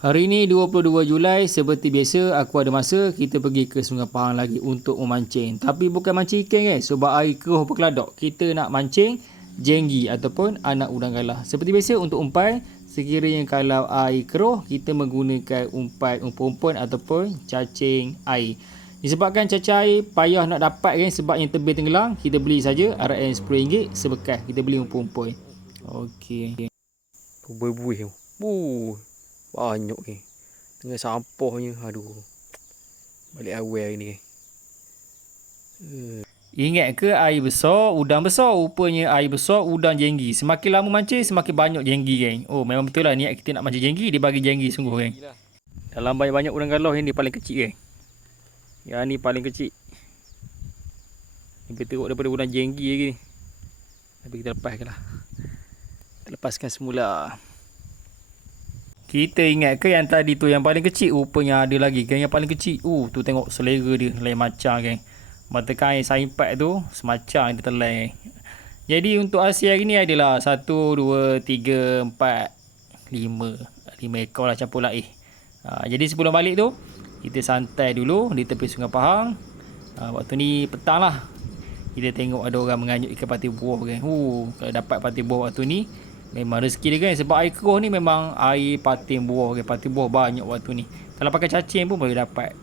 Hari ini 22 Julai, seperti biasa aku ada masa kita pergi ke Sungai Pahang lagi untuk memancing. Tapi bukan mancing ikan guys, sebab air keruh berkeladok. Kita nak mancing jenggi ataupun anak udang galah. Seperti biasa untuk umpan, sekiranya kalau air keruh, kita menggunakan umpan umpun-umpun ataupun cacing air. Disebabkan cacing air payah nak dapat kan sebab yang tebing tenggelam, kita beli saja RM RM10 sebekas. Kita beli umpun-umpun. Okey. Buih-buih tu. Banyak ni. Dengan sampahnya. Aduh. Balik awal hari ni. Ingat ke air besar, udang besar? Rupanya air besar, udang jenggi. Semakin lama mancing, semakin banyak jenggi kan. Oh, memang betul lah niat kita nak mancing jenggi, dia bagi jenggi sungguh kan. Dalam banyak udang galah yang ni paling kecil kan. Yang ni paling kecil. Lebih teruk daripada udang jenggi lagi ni. Tapi kita lepaskan lah. Kita lepaskan semula. Kita ingat ke yang tadi tu yang paling kecil? Rupanya ada lagi kan yang paling kecil. Tu tengok selera dia lain macam kan. Mata kain saimpat tu semacam dia telai. Jadi untuk hasil hari ni adalah 1, 2, 3, 4, 5 ekor lah campur laih. Jadi sebelum balik tu kita santai dulu di tepi Sungai Pahang. Waktu ni petang lah. Kita tengok ada orang menganyut ikan patin buah kan. Kalau dapat patin buah waktu ni memang rezeki dia kan. Sebab air keruh ni memang air patin buah kan. Patin buah banyak waktu ni. Kalau pakai cacing pun boleh dapat.